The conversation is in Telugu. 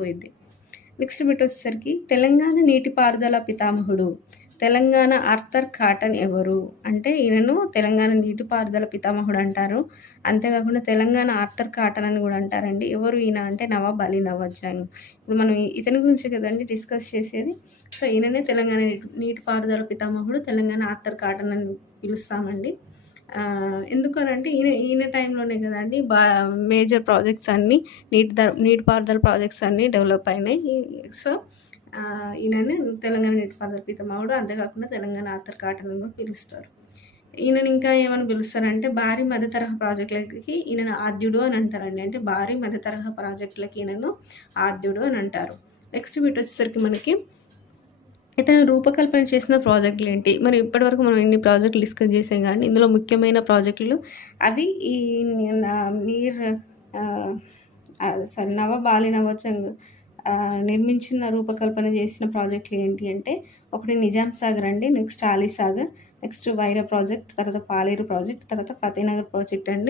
పోయిద్ది. నెక్స్ట్ బిట్ వచ్చేసరికి తెలంగాణ నీటిపారుదల పితామహుడు. తెలంగాణ ఆర్థర్ కాటన్ ఎవరు అంటే ఈయనను తెలంగాణ నీటిపారుదల పితామహుడు అంటారు. అంతేకాకుండా తెలంగాణ ఆర్థర్ కాటన్ అని కూడా అంటారండి. ఎవరు ఈయన అంటే నవాబ్ అలీ నవాజ్ జంగ్. ఇప్పుడు మనం ఇతని గురించి కదండి డిస్కస్ చేసేది. సో ఈయననే తెలంగాణ నీటిపారుదల పితామహుడు, తెలంగాణ ఆర్థర్ కాటన్ అని పిలుస్తామండి. ఎందుకనంటే ఈయన టైంలోనే కదండి మేజర్ ప్రాజెక్ట్స్ అన్నీ నీటిపారుదల ప్రాజెక్ట్స్ అన్నీ డెవలప్ అయినాయి. సో ఈయనని తెలంగాణ నీటిపారుదల పితామహుడు, అంతేకాకుండా తెలంగాణ ఆర్థర్ కాటన్ అని కూడా పిలుస్తారు. ఈయనని ఇంకా ఏమని పిలుస్తారంటే భారీ మధ్య తరహా ప్రాజెక్టులకి ఈయన ఆద్యుడు అని అంటారండి. అంటే భారీ మధ్య తరహా ప్రాజెక్టులకి ఈయనను ఆద్యుడు అని అంటారు. నెక్స్ట్ బిట్ వచ్చేసరికి మనకి ఇతను రూపకల్పన చేసిన ప్రాజెక్టులు ఏంటి? మరి ఇప్పటివరకు మనం ఇన్ని ప్రాజెక్టులు డిస్కస్ చేసాం కానీ ఇందులో ముఖ్యమైన ప్రాజెక్టులు అవి ఈ నవాబ్ అలీ నవాజ్ జంగ్ నిర్మించిన రూపకల్పన చేసిన ప్రాజెక్టులు ఏంటి అంటే ఒకటి నిజాం సాగర్ అండి, next Ali Sagar, next Wyra project, తర్వాత పాలేరు ప్రాజెక్ట్, తర్వాత ఫతేనగర్ ప్రాజెక్ట్ అండి.